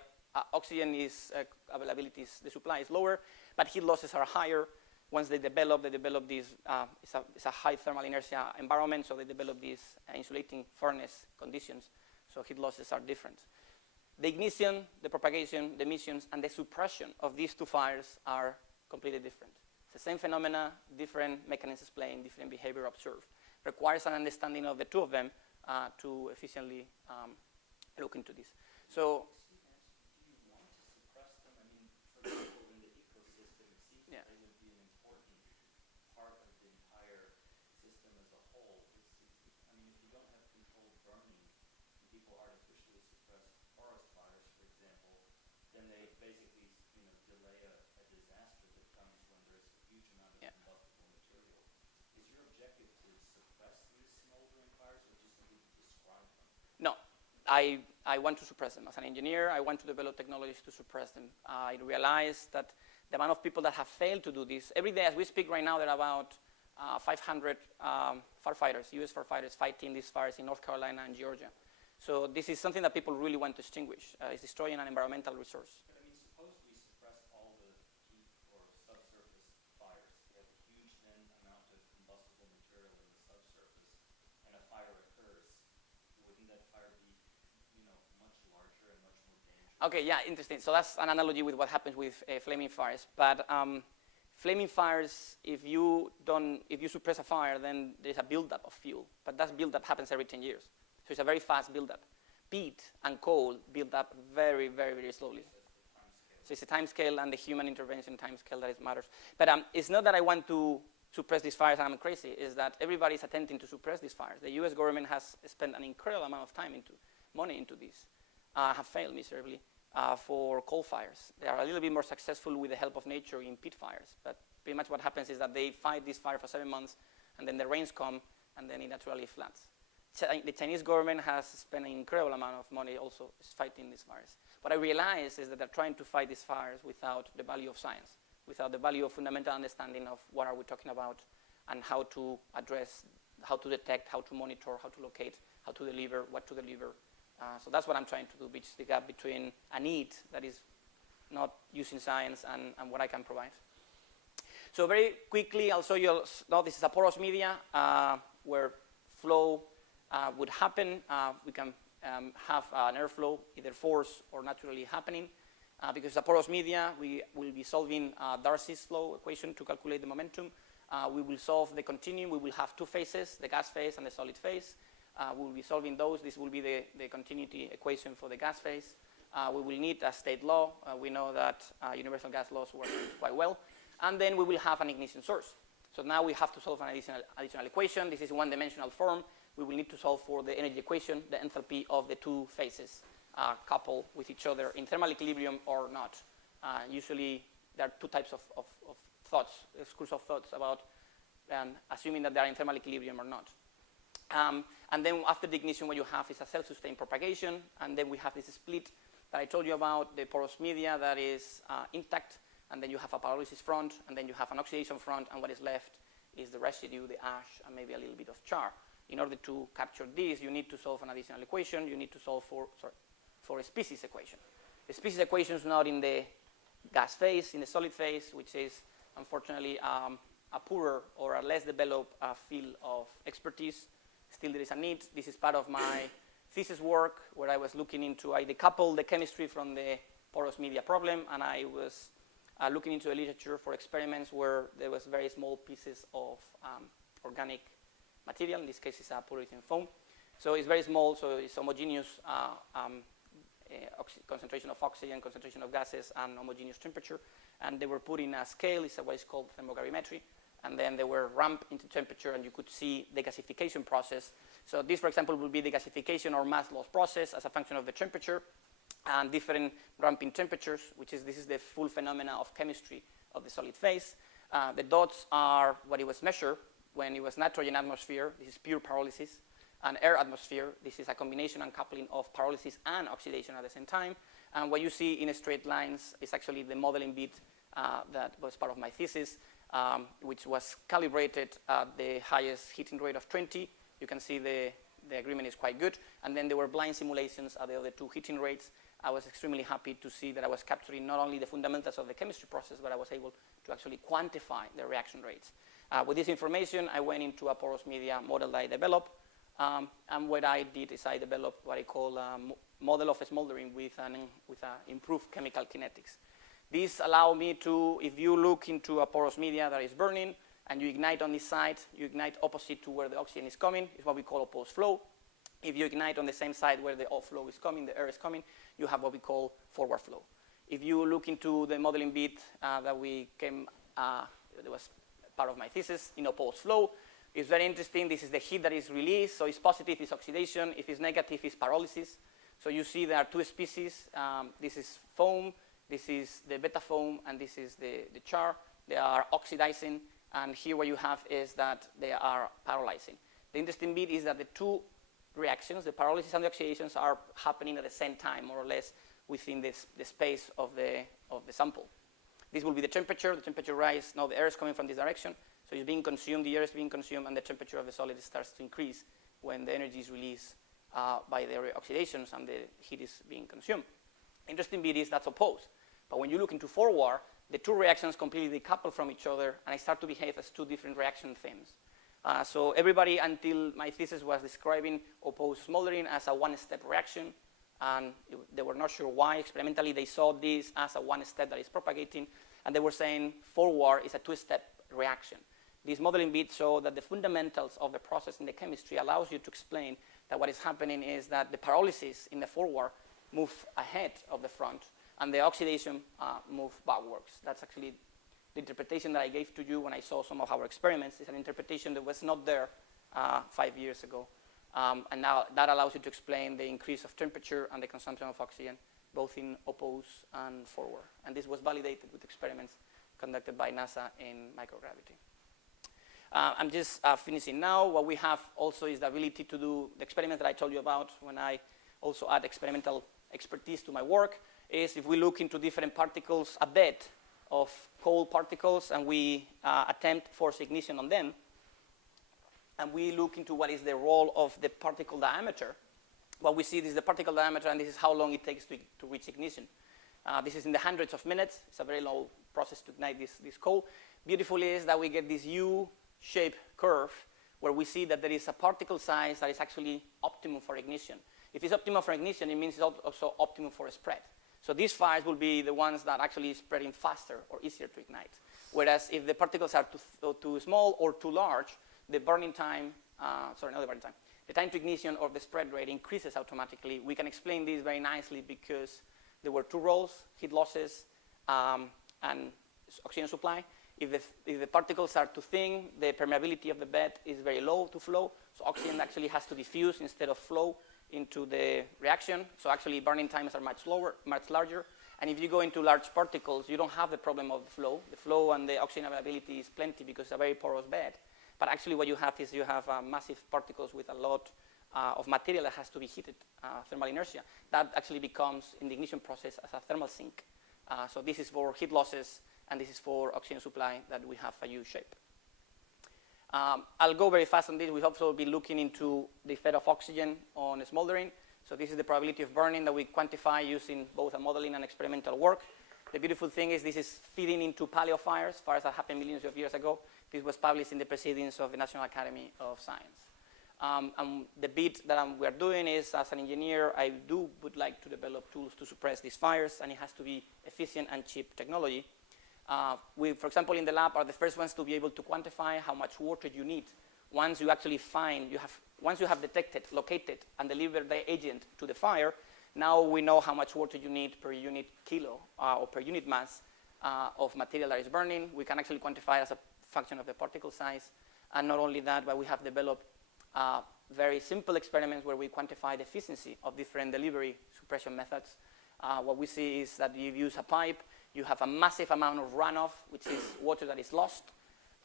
oxygen is, availability is, the supply is lower, but heat losses are higher. Once they develop these, it's a high thermal inertia environment, so they develop these insulating furnace conditions, so heat losses are different. The ignition, the propagation, the emissions, and the suppression of these two fires are completely different. It's the same phenomena, different mechanisms playing, different behavior observed. Requires an understanding of the two of them to efficiently look into this. So, do you want to suppress them? I mean, for example, in the ecosystem, it seems yeah. that they would be an important part of the entire system as a whole. I mean, if you don't have controlled burning, and people artificially suppress forest fires, for example, then they basically, delay a disaster that comes when there's a huge amount of combustible material. Is your objective to suppress these smoldering fires, or just simply to describe them? No, I want to suppress them. As an engineer, I want to develop technologies to suppress them. I realize that the amount of people that have failed to do this, every day as we speak right now, there are about 500 firefighters, US firefighters, fighting these fires in North Carolina and Georgia. So this is something that people really want to extinguish. It's destroying an environmental resource. But I mean, suppose we suppress all the peat or subsurface fires. We have a huge then amount of combustible material in the subsurface, and a fire occurs. Wouldn't that fire be, much larger and much more dangerous? Okay, yeah, interesting. So that's an analogy with what happens with flaming fires. But flaming fires, if you suppress a fire, then there's a buildup of fuel. But that buildup happens every 10 years. So it's a very fast buildup. Peat and coal build up very, very, very slowly. So it's a time scale and the human intervention time scale that matters. But it's not that I want to suppress these fires and I'm crazy. It's that everybody's attempting to suppress these fires. The US government has spent an incredible amount of money into this. Have failed miserably for coal fires. They are a little bit more successful with the help of nature in peat fires. But pretty much what happens is that they fight this fire for 7 months, and then the rains come, and then it naturally floods. The Chinese government has spent an incredible amount of money also fighting these fires. What I realize is that they're trying to fight these fires without the value of science, without the value of fundamental understanding of what are we talking about and how to address, how to detect, how to monitor, how to locate, how to deliver, what to deliver. So that's what I'm trying to do, bridge the gap between a need that is not using science and what I can provide. So very quickly, I'll show you, now this is a porous media where flow would happen. We can have an airflow, either forced or naturally happening. Because it's a porous media, we will be solving Darcy's flow equation to calculate the momentum. We will solve the continuum. We will have two phases, the gas phase and the solid phase. We will be solving those. This will be the continuity equation for the gas phase. We will need a state law. We know that universal gas laws work quite well. And then we will have an ignition source. So now we have to solve an additional equation. This is one-dimensional form. We will need to solve for the energy equation, the enthalpy of the two phases coupled with each other in thermal equilibrium or not. Usually there are two types of thoughts, schools of thoughts about assuming that they are in thermal equilibrium or not. And then after the ignition, what you have is a self-sustained propagation, and then we have this split that I told you about, the porous media that is intact, and then you have a pyrolysis front, and then you have an oxidation front, and what is left is the residue, the ash, and maybe a little bit of char. In order to capture this, you need to solve an additional equation. You need to solve for a species equation. The species equation is not in the gas phase, in the solid phase, which is unfortunately a poorer or a less developed field of expertise. Still there is a need. This is part of my thesis work where I was looking into, I decoupled the chemistry from the porous media problem, and I was looking into the literature for experiments where there was very small pieces of organic material. In this case, it's a polyurethane foam. So it's very small, so it's homogeneous concentration of oxygen, concentration of gases, and homogeneous temperature. And they were put in a scale, it's what is called thermogravmetry. And then they were ramped into temperature, and you could see the gasification process. So this, for example, would be the gasification or mass loss process as a function of the temperature and different ramping temperatures, this is the full phenomena of chemistry of the solid phase. The dots are what it was measured when it was nitrogen atmosphere. This is pure pyrolysis. And air atmosphere, this is a combination and coupling of pyrolysis and oxidation at the same time. And what you see in straight lines is actually the modeling bit that was part of my thesis, which was calibrated at the highest heating rate of 20. You can see the agreement is quite good. And then there were blind simulations at the other two heating rates. I was extremely happy to see that I was capturing not only the fundamentals of the chemistry process, but I was able to actually quantify the reaction rates. With this information, I went into a porous media model that I developed. And what I did is I developed what I call a model of smoldering with improved chemical kinetics. This allowed me to, if you look into a porous media that is burning and you ignite on this side, you ignite opposite to where the oxygen is coming. It's what we call opposed flow. If you ignite on the same side where the flow is coming, the air is coming, you have what we call forward flow. If you look into the modeling bit that was part of my thesis in opposed flow, it's very interesting. This is the heat that is released. So it's positive, it's oxidation. If it's negative, it's pyrolysis. So you see there are two species. This is foam, this is the beta foam, and this is the char. They are oxidizing, and here what you have is that they are pyrolyzing. The interesting bit is that the two reactions, the pyrolysis and the oxidations, are happening at the same time, more or less, within the space of the sample. This will be the temperature rise. Now the air is coming from this direction. So it's being consumed, the air is being consumed, and the temperature of the solid starts to increase when the energy is released by the oxidations and the heat is being consumed. Interesting bit is that's opposed. But when you look into forward, the two reactions completely decouple from each other, and I start to behave as two different reaction themes. So everybody until my thesis was describing opposed smoldering as a one-step reaction, and they were not sure why. Experimentally, they saw this as a one-step that is propagating, and they were saying forward is a two-step reaction. This modeling bit showed that the fundamentals of the process in the chemistry allows you to explain that what is happening is that the pyrolysis in the forward move ahead of the front, and the oxidation move backwards. That's actually the interpretation that I gave to you when I saw some of our experiments. It's an interpretation that was not there 5 years ago. And now that allows you to explain the increase of temperature and the consumption of oxygen, both in oppose and forward. And this was validated with experiments conducted by NASA in microgravity. I'm just finishing now. What we have also is the ability to do the experiment that I told you about when I also add experimental expertise to my work, is if we look into different particles, a bed of cold particles, and we attempt forced ignition on them, and we look into what is the role of the particle diameter, what we see is the particle diameter, and this is how long it takes to reach ignition. This is in the hundreds of minutes. It's a very low process to ignite this coal. Beautiful is that we get this U-shaped curve where we see that there is a particle size that is actually optimum for ignition. If it's optimum for ignition, it means it's also optimum for a spread. So these fires will be the ones that actually spreading faster or easier to ignite. Whereas if the particles are too small or too large, the burning time, the time to ignition or the spread rate increases automatically. We can explain this very nicely because there were two roles, heat losses and oxygen supply. If the particles are too thin, the permeability of the bed is very low to flow, so oxygen actually has to diffuse instead of flow into the reaction, so actually burning times are much larger. And if you go into large particles, you don't have the problem of the flow. The flow and the oxygen availability is plenty because it's a very porous bed. But actually what you have is you have massive particles with a lot of material that has to be heated, thermal inertia. That actually becomes, in the ignition process, as a thermal sink. So this is for heat losses, and this is for oxygen supply that we have a U shape. I'll go very fast on this. We've also been looking into the effect of oxygen on smoldering. So this is the probability of burning that we quantify using both a modeling and experimental work. The beautiful thing is this is feeding into paleofires, fires that happened millions of years ago. This was published in the Proceedings of the National Academy of Science. And the bit that we are doing is, as an engineer, I would like to develop tools to suppress these fires, and it has to be efficient and cheap technology. We, for example, in the lab are the first ones to be able to quantify how much water you need. Once you actually once you have detected, located, and delivered the agent to the fire, now we know how much water you need per unit kilo or per unit mass of material that is burning. We can actually quantify as a function of the particle size. And not only that, but we have developed very simple experiments where we quantify the efficiency of different delivery suppression methods. What we see is that you use a pipe, you have a massive amount of runoff, which is water that is lost,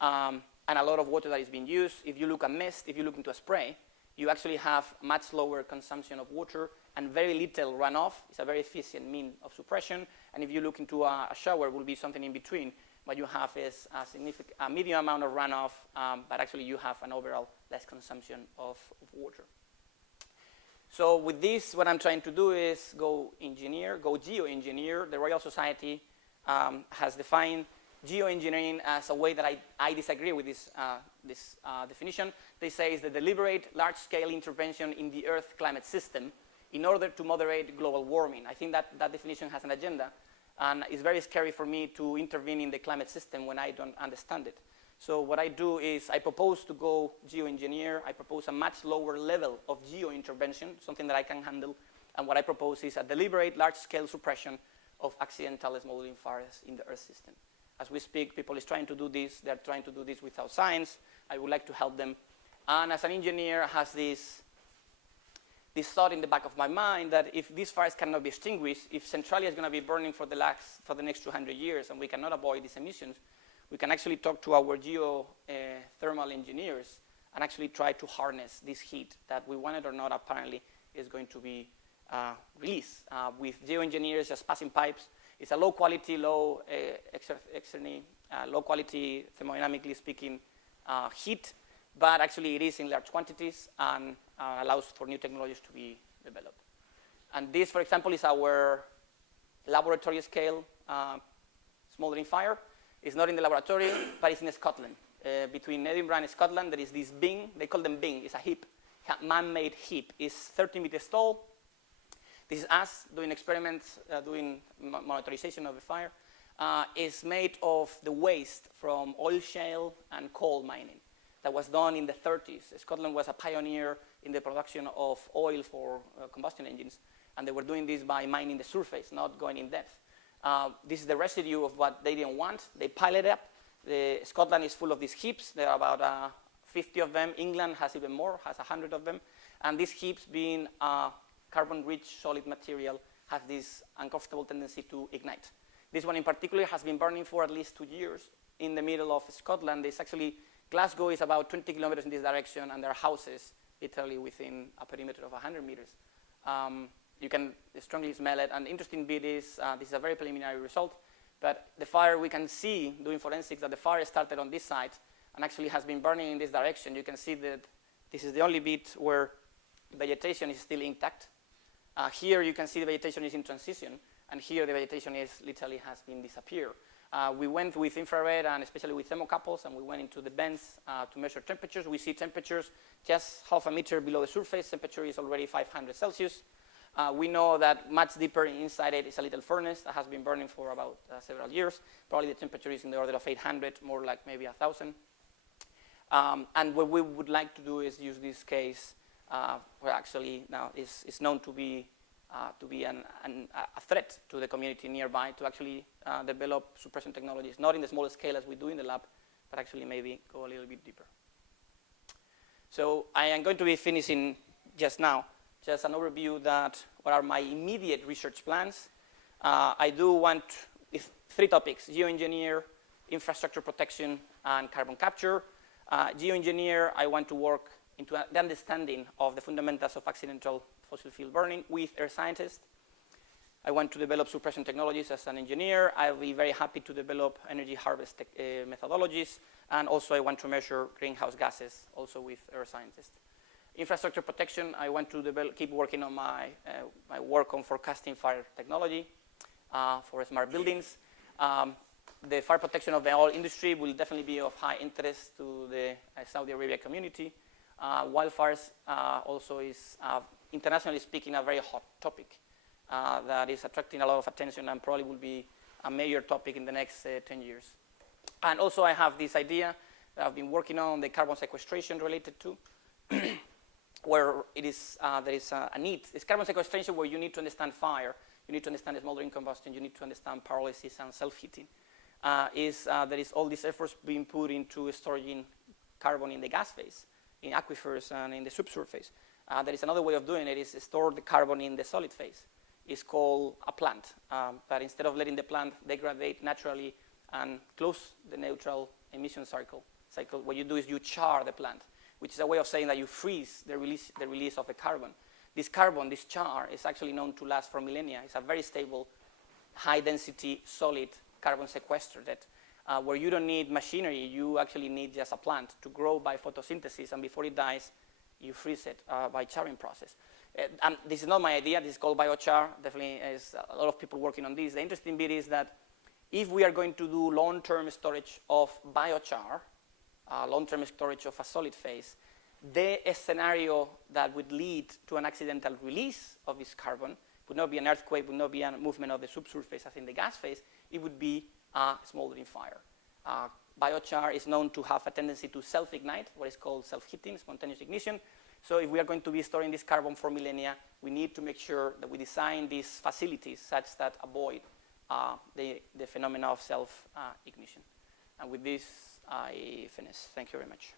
and a lot of water that is being used. If you look at mist, if you look into a spray, you actually have much lower consumption of water and very little runoff. It's a very efficient mean of suppression. And if you look into a shower, it will be something in between. What you have is a medium amount of runoff, but actually you have an overall less consumption of water. So with this, what I'm trying to do is go geoengineer. The Royal Society has defined geoengineering as a way that I disagree with this definition. They say it's the deliberate large-scale intervention in the Earth climate system in order to moderate global warming. I think that definition has an agenda, and it's very scary for me to intervene in the climate system when I don't understand it. So what I do is I propose to go geoengineer. I propose a much lower level of geo-intervention, something that I can handle. And what I propose is a deliberate large-scale suppression of accidental smoldering fires in the Earth system. As we speak, people is trying to do this. They're trying to do this without science. I would like to help them. And as an engineer, has this thought in the back of my mind that if these fires cannot be extinguished, if Centralia is going to be burning for the next 200 years and we cannot avoid these emissions, we can actually talk to our geothermal engineers and actually try to harness this heat that we want it or not apparently is going to be released. With geoengineers just passing pipes, it's a low quality, low quality thermodynamically speaking heat, but actually it is in large quantities and allows for new technologies to be developed. And this, for example, is our laboratory scale smoldering fire. It's not in the laboratory, but it's in Scotland. Between Edinburgh and Scotland, there is this bin. They call them bin. It's a heap, man-made heap. It's 30 meters tall. This is us doing experiments, doing monitorization of the fire. It's made of the waste from oil shale and coal mining that was done in the 30s. Scotland was a pioneer in the production of oil for combustion engines, and they were doing this by mining the surface, not going in depth. This is the residue of what they didn't want. They pile it up. Scotland is full of these heaps. There are about 50 of them. England has even more, has 100 of them. And these heaps, being carbon-rich solid material, have this uncomfortable tendency to ignite. This one in particular has been burning for at least 2 years in the middle of Scotland. It's actually, Glasgow is about 20 kilometers in this direction, and there are houses literally within a perimeter of 100 meters. You can strongly smell it. And the interesting bit is, this is a very preliminary result, but the fire, we can see, doing forensics, that the fire started on this side, and actually has been burning in this direction. You can see that this is the only bit where vegetation is still intact. Here you can see the vegetation is in transition, and here the vegetation is literally has been disappeared. We went with infrared and especially with thermocouples, and we went into the vents to measure temperatures. We see temperatures just half a meter below the surface. Temperature is already 500 Celsius. We know that much deeper inside it is a little furnace that has been burning for about several years. Probably the temperature is in the order of 800, more like maybe 1,000. And what we would like to do is use this case where actually now is known to be a threat to the community nearby, to actually develop suppression technologies, not in the small scale as we do in the lab, but actually maybe go a little bit deeper. So I am going to be finishing just now, just an overview that what are my immediate research plans. I do want with 3 topics: geoengineer, infrastructure protection, and carbon capture. Geoengineer, I want to work into the understanding of the fundamentals of accidental fossil fuel burning with earth scientists. I want to develop suppression technologies as an engineer. I'll be very happy to develop energy harvest methodologies. And also I want to measure greenhouse gases also with earth scientists. Infrastructure protection, I want to keep working on my work on forecasting fire technology for smart buildings. The fire protection of the oil industry will definitely be of high interest to the Saudi Arabia community. Wildfires also is, internationally speaking, a very hot topic that is attracting a lot of attention and probably will be a major topic in the next 10 years. And also I have this idea that I've been working on, the carbon sequestration related to, where it is, there is a need. It's carbon sequestration where you need to understand fire, you need to understand smoldering combustion, you need to understand pyrolysis and self-heating. There is all these efforts being put into storing carbon in the gas phase, in aquifers and in the subsurface. There is another way of doing it, is store the carbon in the solid phase. It's called a plant, but instead of letting the plant degrade naturally and close the neutral emission cycle, what you do is you char the plant, which is a way of saying that you freeze the release of the carbon. This carbon, this char, is actually known to last for millennia. It's a very stable, high-density, solid carbon sequester that where you don't need machinery, you actually need just a plant to grow by photosynthesis, and before it dies, you freeze it by charring process. And this is not my idea, this is called biochar. Definitely is a lot of people working on this. The interesting bit is that if we are going to do long-term storage of biochar, long-term storage of a solid phase, the scenario that would lead to an accidental release of this carbon would not be an earthquake, would not be a movement of the subsurface as in the gas phase, it would be a smoldering fire. Biochar is known to have a tendency to self-ignite, what is called self-heating, spontaneous ignition. So if we are going to be storing this carbon for millennia, we need to make sure that we design these facilities such that avoid the phenomena of self-ignition. And with this, I finish. Thank you very much.